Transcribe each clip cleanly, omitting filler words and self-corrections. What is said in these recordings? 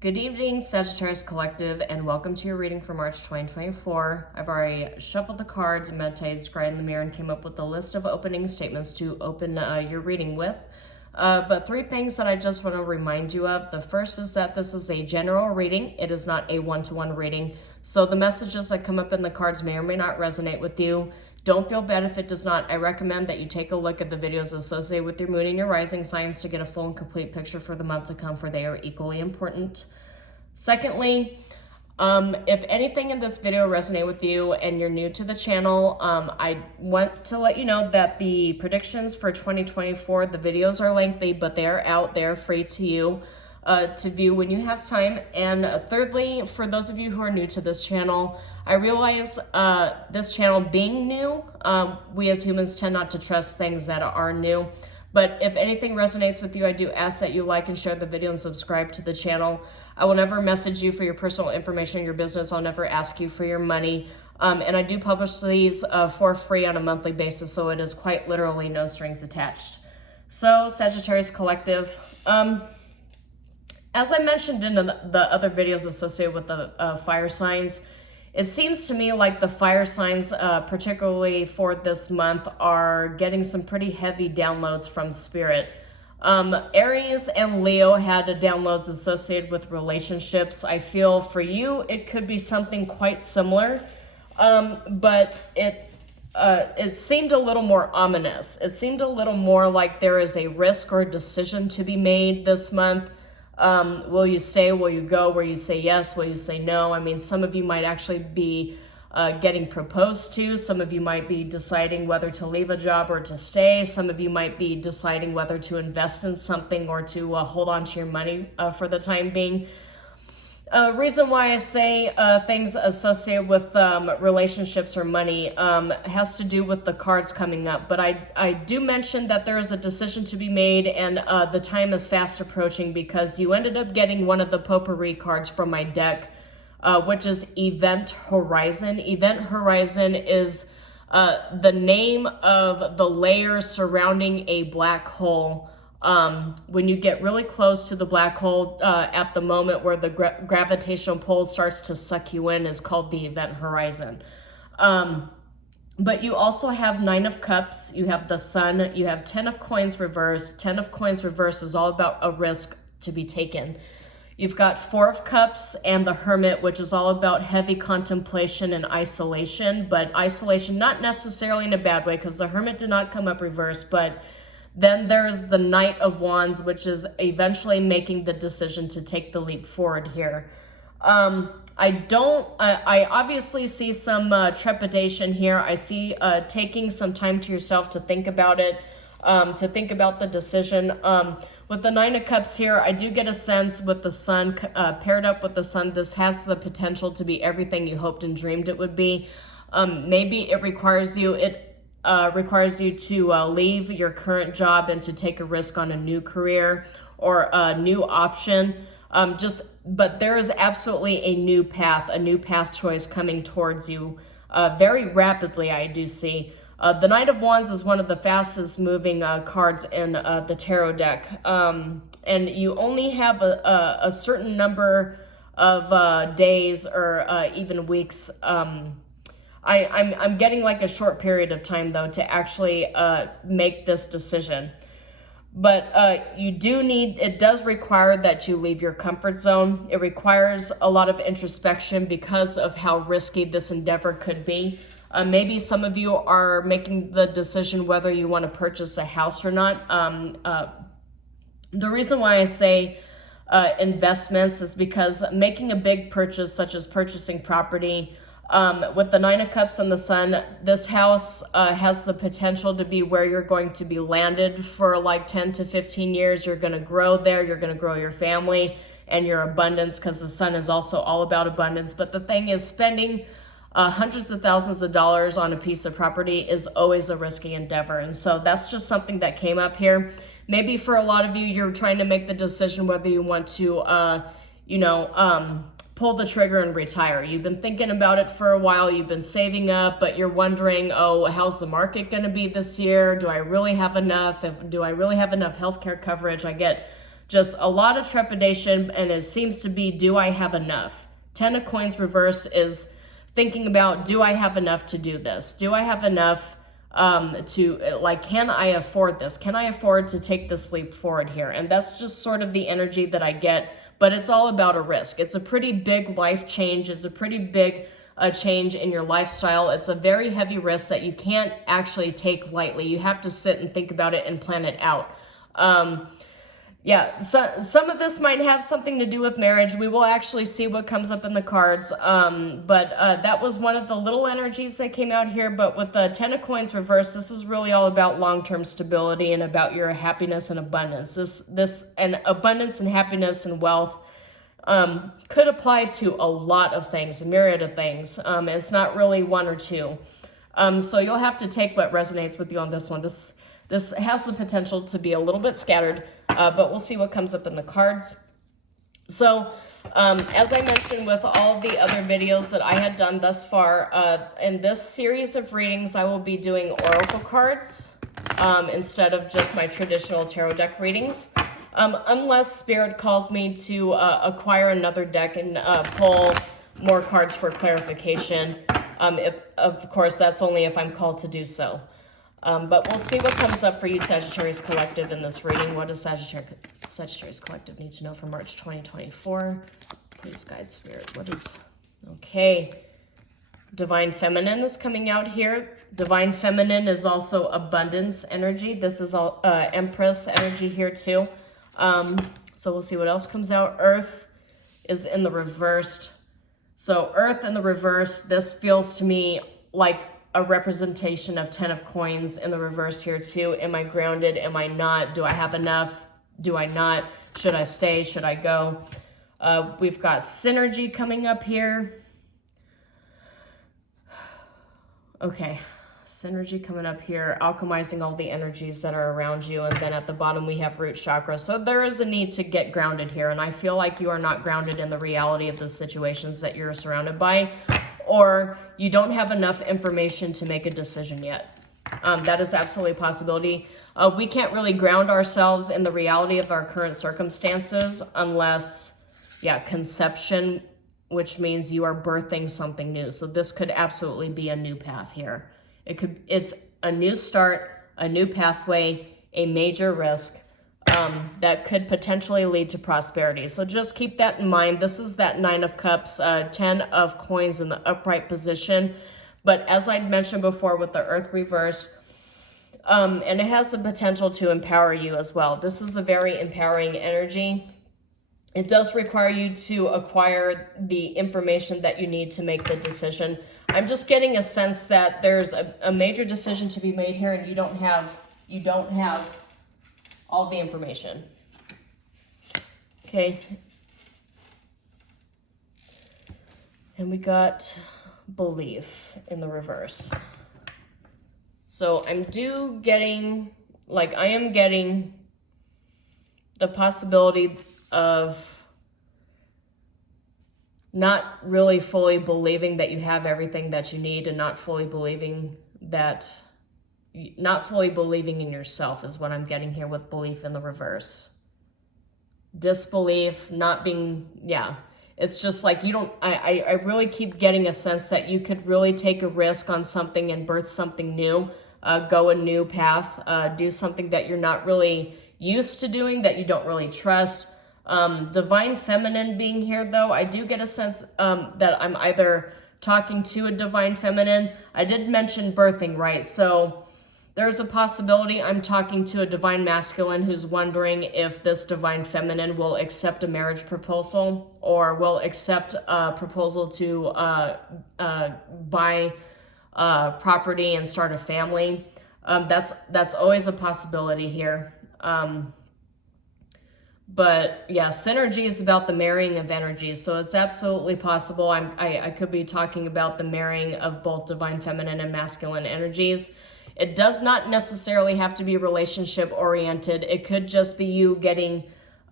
Good evening, Sagittarius Collective, and welcome to your reading for March 2024. I've already shuffled the cards, meditated, scried in the mirror, and came up with a list of opening statements to open your reading with. But three things that I just want to remind you of. The first is that this is a general reading. It is not a one-to-one reading. So the messages that come up in the cards may or may not resonate with you. Don't feel bad if it does not. I recommend that you take a look at the videos associated with your moon and your rising signs to get a full and complete picture for the month to come, for they are equally important. Secondly, if anything in this video resonates with you and you're new to the channel, I want to let you know that the predictions for 2024, the videos are lengthy, but they are out there free to you to view when you have time. And thirdly, for those of you who are new to this channel, I realize this channel being new, we as humans tend not to trust things that are new. But if anything resonates with you, I do ask that you like and share the video and subscribe to the channel. I will never message you for your personal information, your business. I'll never ask you for your money. And I do publish these for free on a monthly basis, so it is quite literally no strings attached. So, Sagittarius Collective, as I mentioned in the other videos associated with the fire signs, it seems to me like the fire signs, particularly for this month, are getting some pretty heavy downloads from Spirit. Aries and Leo had downloads associated with relationships. I feel for you, it could be something quite similar, but it seemed a little more ominous. It seemed a little more like there is a risk or a decision to be made this month. Will you stay? Will you go? Will you say yes? Will you say no? I mean, some of you might actually be getting proposed to. Some of you might be deciding whether to leave a job or to stay. Some of you might be deciding whether to invest in something or to hold on to your money for the time being. Reason why I say things associated with relationships or money has to do with the cards coming up. But I do mention that there is a decision to be made, and the time is fast approaching because you ended up getting one of the potpourri cards from my deck, which is Event Horizon. Event Horizon is the name of the layer surrounding a black hole. When you get really close to the black hole at the moment where the gravitational pull starts to suck you in is called the event horizon. But you also have 9 of Cups, you have the Sun, you have 10 of Coins reversed. 10 of Coins reversed is all about a risk to be taken. You've got 4 of Cups and the Hermit, which is all about heavy contemplation and isolation, but isolation not necessarily in a bad way because the Hermit did not come up reversed, but then there's the Knight of Wands, which is eventually making the decision to take the leap forward here. I obviously see some trepidation here. I see taking some time to yourself to think about it, to think about the decision. With the 9 of Cups here, I do get a sense with the Sun, paired up with the Sun, this has the potential to be everything you hoped and dreamed it would be. Maybe it requires you to leave your current job and to take a risk on a new career or a new option. But there is absolutely a new path choice coming towards you very rapidly, I do see. The Knight of Wands is one of the fastest moving cards in the tarot deck. And you only have a certain number of days or even weeks. I'm getting like a short period of time though to actually make this decision. But it does require that you leave your comfort zone. It requires a lot of introspection because of how risky this endeavor could be. Maybe some of you are making the decision whether you want to purchase a house or not. The reason why I say investments is because making a big purchase such as purchasing property, with the 9 of Cups and the Sun, this house has the potential to be where you're going to be landed for like 10 to 15 years. You're going to grow there. You're going to grow your family and your abundance because the Sun is also all about abundance. But the thing is, spending hundreds of thousands of dollars on a piece of property is always a risky endeavor. And so that's just something that came up here. Maybe for a lot of you, you're trying to make the decision whether you want to, pull the trigger and retire. You've been thinking about it for a while. You've been saving up, but you're wondering, oh, how's the market going to be this year? Do I really have enough? Do I really have enough healthcare coverage? I get just a lot of trepidation, and it seems to be, do I have enough? 10 of Coins reverse is thinking about, do I have enough to do this? Do I have enough can I afford this? Can I afford to take this leap forward here? And that's just sort of the energy that I get, but it's all about a risk. It's a pretty big life change. It's a pretty big change in your lifestyle. It's a very heavy risk that you can't actually take lightly. You have to sit and think about it and plan it out. Yeah, so some of this might have something to do with marriage. We will actually see what comes up in the cards. But that was one of the little energies that came out here. But with the 10 of Coins reverse, this is really all about long-term stability and about your happiness and abundance. And abundance and happiness and wealth could apply to a lot of things, a myriad of things. It's not really one or two. So you'll have to take what resonates with you on this one. This has the potential to be a little bit scattered, but we'll see what comes up in the cards. So, as I mentioned with all the other videos that I had done thus far, in this series of readings, I will be doing oracle cards instead of just my traditional tarot deck readings. Unless Spirit calls me to acquire another deck and pull more cards for clarification. Of course, that's only if I'm called to do so. But we'll see what comes up for you, Sagittarius Collective, in this reading. What does Sagittarius Collective need to know for March 2024? Please guide Spirit. What is... Okay. Divine Feminine is coming out here. Divine Feminine is also abundance energy. This is all Empress energy here too. So we'll see what else comes out. Earth is in the reversed. So Earth in the reverse, this feels to me like a representation of 10 of Coins in the reverse here too. Am I grounded? Am I not? Do I have enough? Do I not? Should I stay? Should I go? We've got synergy coming up here. Okay, synergy coming up here, alchemizing all the energies that are around you. And then at the bottom, we have root chakra. So there is a need to get grounded here. And I feel like you are not grounded in the reality of the situations that you're surrounded by, or you don't have enough information to make a decision yet. That is absolutely a possibility. We can't really ground ourselves in the reality of our current circumstances unless, conception, which means you are birthing something new. So this could absolutely be a new path here. It's a new start, a new pathway, a major risk that could potentially lead to prosperity. So just keep that in mind. This is that 9 of Cups, 10 of Coins in the upright position. But as I'd mentioned before with the Earth reversed, and it has the potential to empower you as well. This is a very empowering energy. It does require you to acquire the information that you need to make the decision. I'm just getting a sense that there's a major decision to be made here, and you don't have all the information. Okay. And we got belief in the reverse. So I am getting the possibility of not really fully believing that you have everything that you need, and not fully believing in yourself is what I'm getting here with belief in the reverse. Disbelief, not being, it's just like you don't, I really keep getting a sense that you could really take a risk on something and birth something new, go a new path, do something that you're not really used to doing, that you don't really trust. Divine Feminine being here though, I do get a sense that I'm either talking to a Divine Feminine. I did mention birthing, right? So there's a possibility I'm talking to a Divine Masculine who's wondering if this Divine Feminine will accept a marriage proposal, or will accept a proposal to buy property and start a family. That's always a possibility here. But yeah, synergy is about the marrying of energies. So it's absolutely possible. I could be talking about the marrying of both Divine Feminine and Masculine energies. It does not necessarily have to be relationship oriented. It could just be you getting,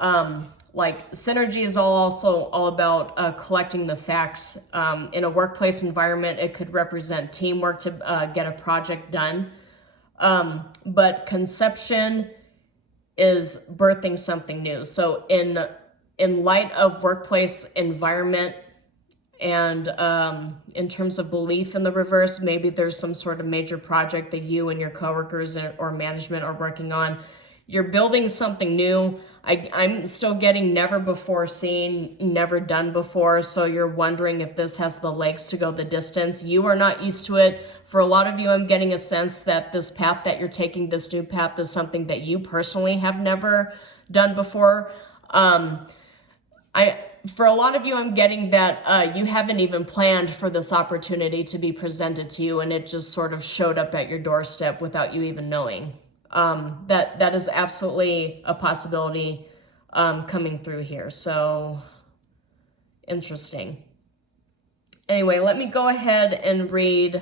synergy is also all about collecting the facts. In a workplace environment, it could represent teamwork to get a project done. But conception is birthing something new. So in light of workplace environment and in terms of belief in the reverse, maybe there's some sort of major project that you and your coworkers or management are working on. You're building something new. I'm still getting never before seen, never done before. So you're wondering if this has the legs to go the distance. You are not used to it. For a lot of you, I'm getting a sense that this path that you're taking, this new path, is something that you personally have never done before. For a lot of you, I'm getting that you haven't even planned for this opportunity to be presented to you, and it just sort of showed up at your doorstep without you even knowing. That is absolutely a possibility coming through here. So interesting. Anyway, let me go ahead and read.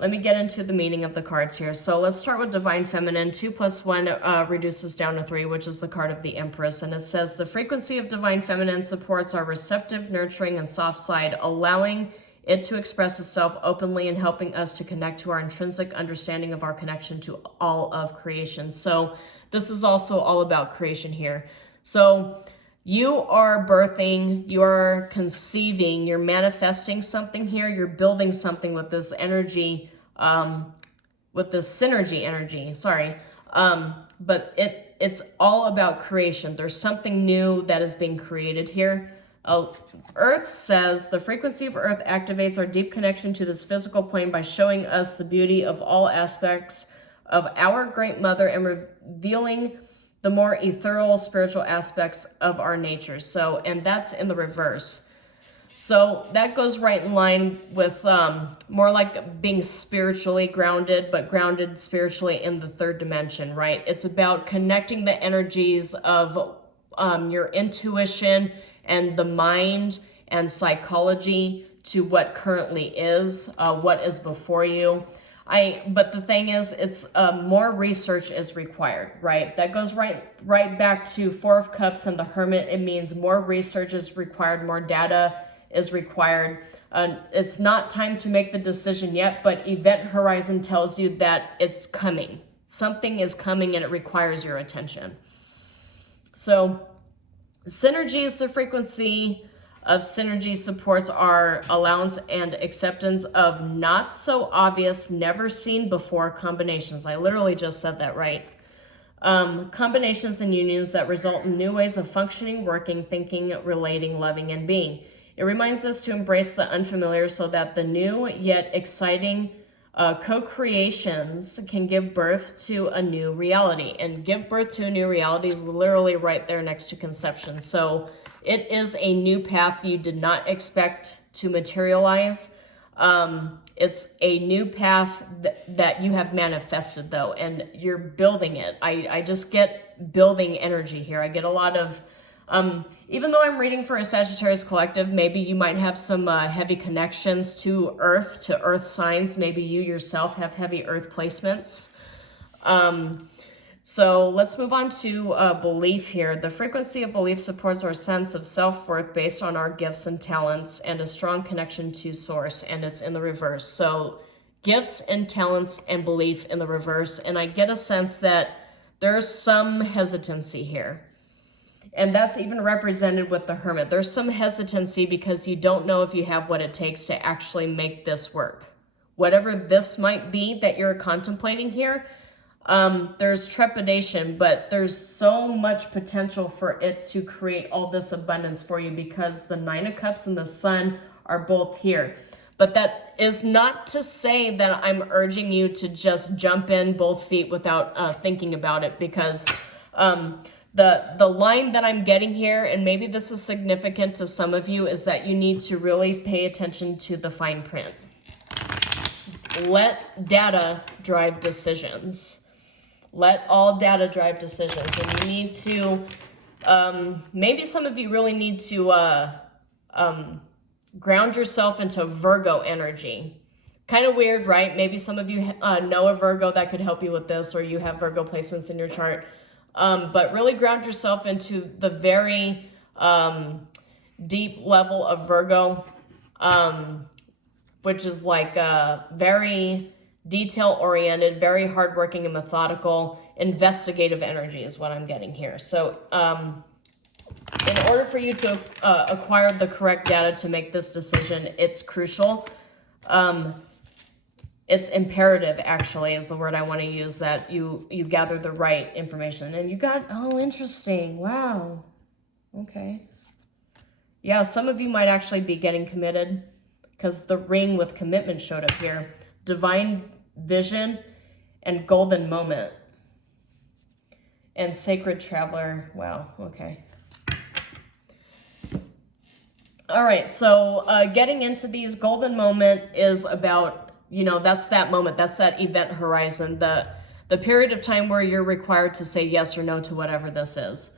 Let me get into the meaning of the cards here. So let's start with Divine Feminine. 2 + 1 reduces down to 3, which is the card of the Empress. And it says, the frequency of Divine Feminine supports our receptive, nurturing, and soft side, allowing it to express itself openly and helping us to connect to our intrinsic understanding of our connection to all of creation. So this is also all about creation here. So you are birthing, you're conceiving, you're manifesting something here, you're building something with this energy, with this synergy energy, sorry. But it's all about creation. There's something new that is being created here. Earth says, the frequency of Earth activates our deep connection to this physical plane by showing us the beauty of all aspects of our Great Mother and revealing the more ethereal spiritual aspects of our nature. So, and that's in the reverse. So that goes right in line with more like being spiritually grounded, but grounded spiritually in the third dimension, right? It's about connecting the energies of your intuition and the mind and psychology to what currently is, what is before you. But the thing is, it's more research is required, right? That goes right back to 4 of Cups and the Hermit. It means more research is required, more data is required. It's not time to make the decision yet, but Event Horizon tells you that it's coming. Something is coming and it requires your attention. So synergy is the frequency of synergy, supports our allowance and acceptance of not so obvious, never seen before combinations. I literally just said that right. Combinations and unions that result in new ways of functioning, working, thinking, relating, loving, and being. It reminds us to embrace the unfamiliar so that the new yet exciting co-creations can give birth to a new reality. And give birth to a new reality is literally right there next to conception. So it is a new path you did not expect to materialize. It's a new path that you have manifested, though, and you're building it. I just get building energy here. I get a lot of, even though I'm reading for a Sagittarius collective, maybe you might have some heavy connections to earth signs. Maybe you yourself have heavy earth placements. So let's move on to belief here. The frequency of belief supports our sense of self-worth based on our gifts and talents and a strong connection to source, and it's in the reverse. So gifts and talents and belief in the reverse, and I get a sense that there's some hesitancy here. And that's even represented with the Hermit. There's some hesitancy because you don't know if you have what it takes to actually make this work. Whatever this might be that you're contemplating here, there's trepidation, but there's so much potential for it to create all this abundance for you because the 9 of Cups and the Sun are both here. But that is not to say that I'm urging you to just jump in both feet without thinking about it, because the line that I'm getting here, and maybe this is significant to some of you, is that you need to really pay attention to the fine print. Let data drive decisions. Let all data drive decisions. And you need to, maybe some of you really need to ground yourself into Virgo energy. Kind of weird, right? Maybe some of you know a Virgo that could help you with this, or you have Virgo placements in your chart. But really ground yourself into the very deep level of Virgo, which is like very detail-oriented, very hardworking and methodical. investigative energy is what I'm getting here. So in order for you to acquire the correct data to make this decision, it's crucial. It's imperative, actually, is the word I want to use, that you gather the right information. And you got, oh, interesting. Wow. Okay. Yeah, some of you might actually be getting committed because the ring with commitment showed up here. Divine vision and golden moment. And sacred traveler. Wow. Okay. All right. So getting into these, golden moment is about, you know, that's that moment. That's that event horizon. The period of time where you're required to say yes or no to whatever this is.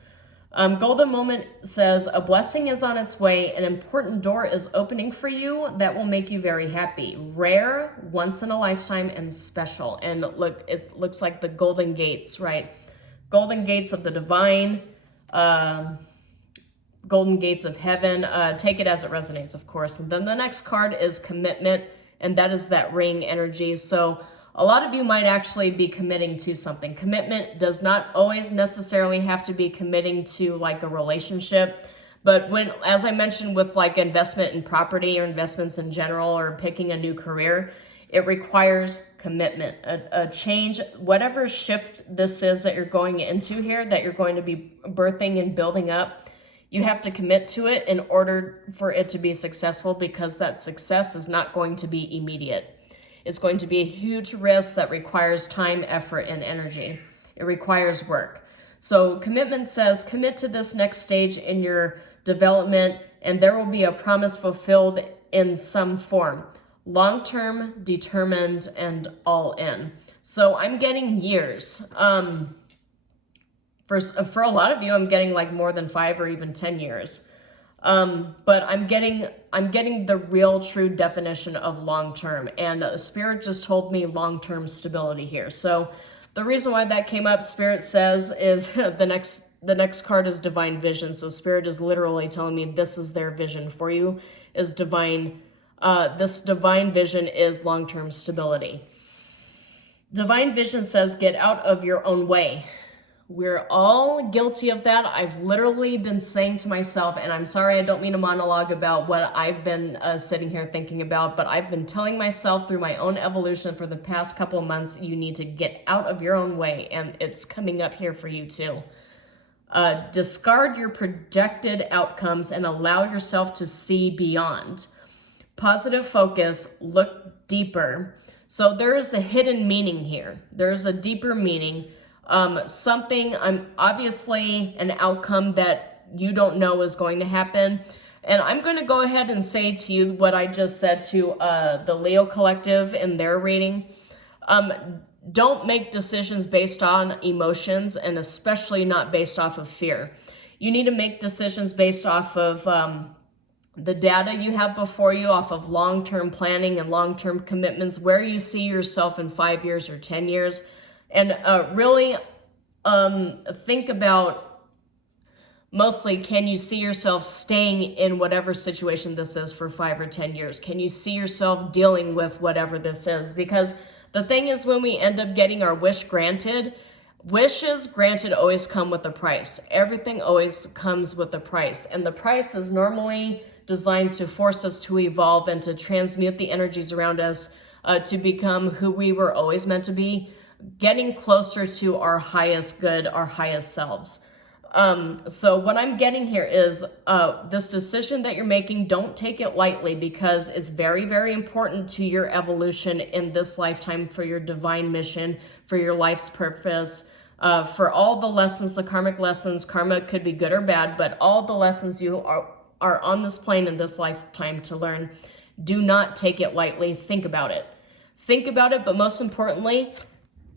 Golden moment says a blessing is on its way. An important door is opening for you that will make you very happy. Rare, once in a lifetime, and special. And look, it looks like the golden gates, right? Golden gates of the divine, golden gates of heaven. Take it as it resonates, of course. And then the next card is commitment, and that is that ring energy. So a lot of you might actually be committing to something. Commitment does not always necessarily have to be committing to like a relationship. But when, as I mentioned, with like investment in property or investments in general, or picking a new career, it requires commitment, a change, whatever shift this is that you're going into here, that you're going to be birthing and building up. You have to commit to it in order for it to be successful, because that success is not going to be immediate. It's going to be a huge risk that requires time, effort, and energy. It requires work. So commitment says, commit to this next stage in your development, and there will be a promise fulfilled in some form. Long-term, determined, and all in. So I'm getting years. For a lot of you, I'm getting like more than 5 or even 10 years. But I'm getting the real true definition of long-term, and Spirit just told me long-term stability here. So the reason why that came up, Spirit says, is the next card is divine vision. So Spirit is literally telling me this is their vision for you, is divine. This divine vision is long-term stability. Divine vision says, get out of your own way. We're all guilty of that. I've literally been saying to myself, and I'm sorry, I don't mean to monologue about what I've been sitting here thinking about, but I've been telling myself through my own evolution for the past couple of months, you need to get out of your own way, and it's coming up here for you too. Discard your projected outcomes and allow yourself to see beyond. Positive focus, look deeper. So there is a hidden meaning here. There's a deeper meaning. Something, obviously an outcome that you don't know is going to happen. And I'm going to go ahead and say to you what I just said to the Leo Collective in their reading. Don't make decisions based on emotions, and especially not based off of fear. You need to make decisions based off of the data you have before you, off of long-term planning and long-term commitments, where you see yourself in 5 years or 10 years. And really think about, mostly, can you see yourself staying in whatever situation this is for 5 or 10 years? Can you see yourself dealing with whatever this is? Because the thing is, when we end up getting our wish granted, wishes granted always come with a price. Everything always comes with a price. And the price is normally designed to force us to evolve and to transmute the energies around us to become who we were always meant to be. Getting closer to our highest good, our highest selves. So what I'm getting here is this decision that you're making, don't take it lightly, because it's very, very important to your evolution in this lifetime, for your divine mission, for your life's purpose, for all the lessons, the karmic lessons. Karma could be good or bad, but all the lessons you are on this plane in this lifetime to learn. Do not take it lightly. Think about it. Think about it, but most importantly,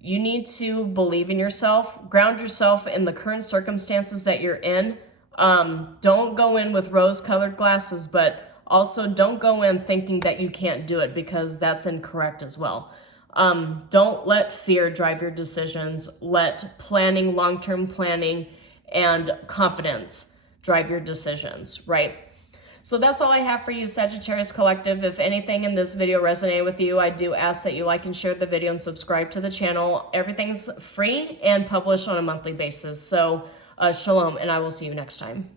you need to believe in yourself, ground yourself in the current circumstances that you're in. Don't go in with rose-colored glasses, but also don't go in thinking that you can't do it, because that's incorrect as well. Don't let fear drive your decisions. Let planning, long-term planning, and confidence drive your decisions, right? So that's all I have for you, Sagittarius Collective. If anything in this video resonated with you, I do ask that you like and share the video and subscribe to the channel. Everything's free and published on a monthly basis. So shalom, and I will see you next time.